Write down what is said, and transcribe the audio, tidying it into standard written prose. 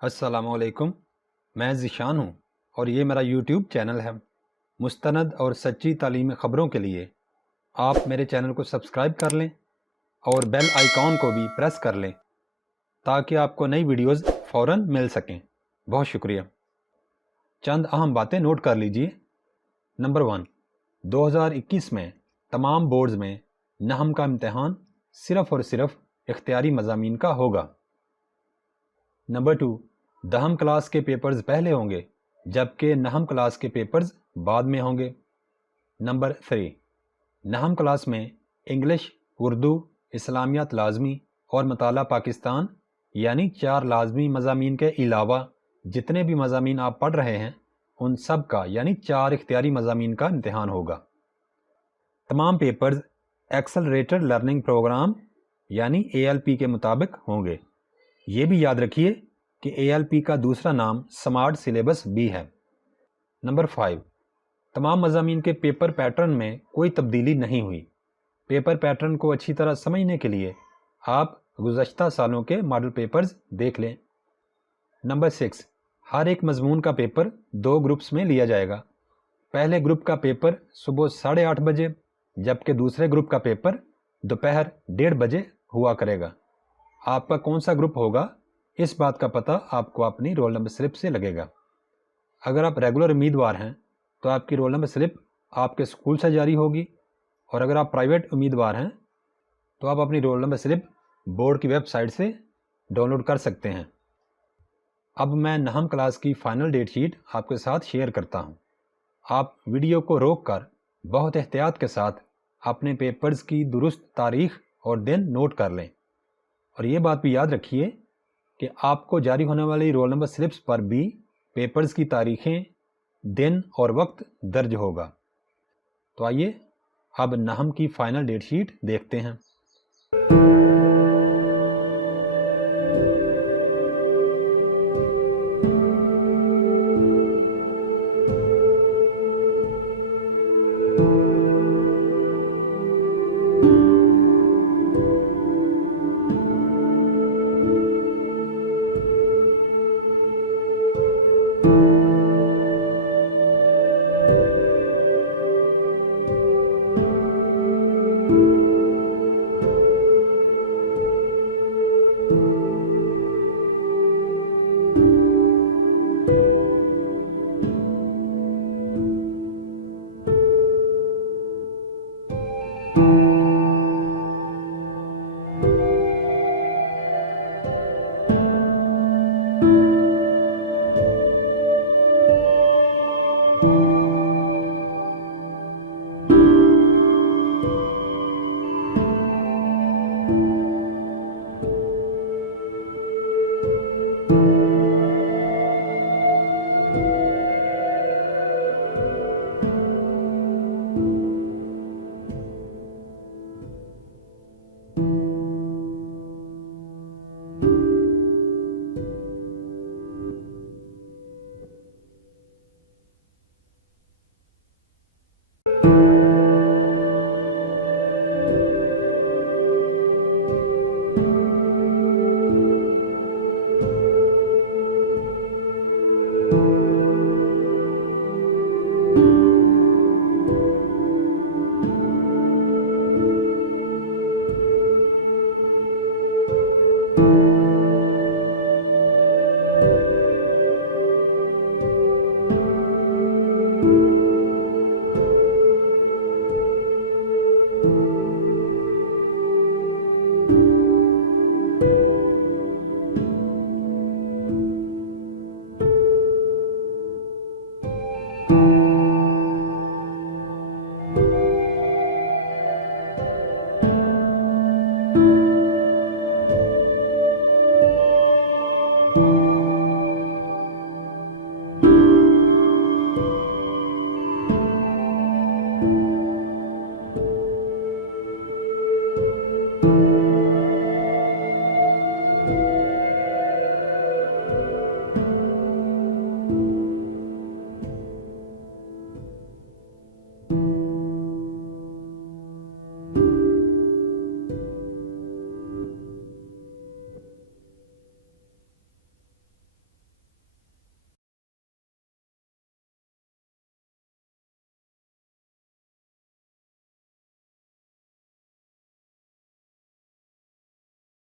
السلام علیکم، میں ذیشان ہوں اور یہ میرا یوٹیوب چینل ہے۔ مستند اور سچی تعلیمی خبروں کے لیے آپ میرے چینل کو سبسکرائب کر لیں اور بیل آئیکن کو بھی پریس کر لیں تاکہ آپ کو نئی ویڈیوز فوراً مل سکیں۔ بہت شکریہ۔ چند اہم باتیں نوٹ کر لیجئے۔ نمبر 1، 2021 میں تمام بورڈز میں نحو کا امتحان صرف اور صرف اختیاری مضامین کا ہوگا۔ نمبر 2، 10 کلاس کے پیپرز پہلے ہوں گے جبکہ نحو کلاس کے پیپرز بعد میں ہوں گے۔ نمبر 3، نحو کلاس میں انگلش، اردو، اسلامیات لازمی اور مطالعہ پاکستان یعنی 4 لازمی مضامین کے علاوہ جتنے بھی مضامین آپ پڑھ رہے ہیں ان سب کا یعنی 4 اختیاری مضامین کا امتحان ہوگا۔ تمام پیپرز ایکسلریٹڈ لرننگ پروگرام یعنی ALP کے مطابق ہوں گے۔ یہ بھی یاد رکھیے کہ ALP کا دوسرا نام سمارٹ سلیبس بھی ہے۔ نمبر 5، تمام مضامین کے پیپر پیٹرن میں کوئی تبدیلی نہیں ہوئی۔ پیپر پیٹرن کو اچھی طرح سمجھنے کے لیے آپ گزشتہ سالوں کے ماڈل پیپرز دیکھ لیں۔ نمبر 6، ہر ایک مضمون کا پیپر 2 گروپس میں لیا جائے گا۔ پہلے گروپ کا پیپر صبح 8:30 بجے جبکہ دوسرے گروپ کا پیپر دوپہر 1:30 بجے ہوا کرے گا۔ آپ کا کون سا گروپ ہوگا اس بات کا پتہ آپ کو اپنی رول نمبر سلپ سے لگے گا۔ اگر آپ ریگولر امیدوار ہیں تو آپ کی رول نمبر سلپ آپ کے اسکول سے جاری ہوگی، اور اگر آپ پرائیویٹ امیدوار ہیں تو آپ اپنی رول نمبر سلپ بورڈ کی ویب سائٹ سے ڈاؤن لوڈ کر سکتے ہیں۔ اب میں نحو کلاس کی فائنل ڈیٹ شیٹ آپ کے ساتھ شیئر کرتا ہوں۔ آپ ویڈیو کو روک کر بہت احتیاط کے ساتھ اپنے پیپرز کی درست تاریخ اور دن نوٹ کر لیں، اور یہ بات بھی یاد رکھیے کہ آپ کو جاری ہونے والی رول نمبر سلپس پر بھی پیپرز کی تاریخیں، دن اور وقت درج ہوگا۔ تو آئیے اب نحو کی فائنل ڈیٹ شیٹ دیکھتے ہیں۔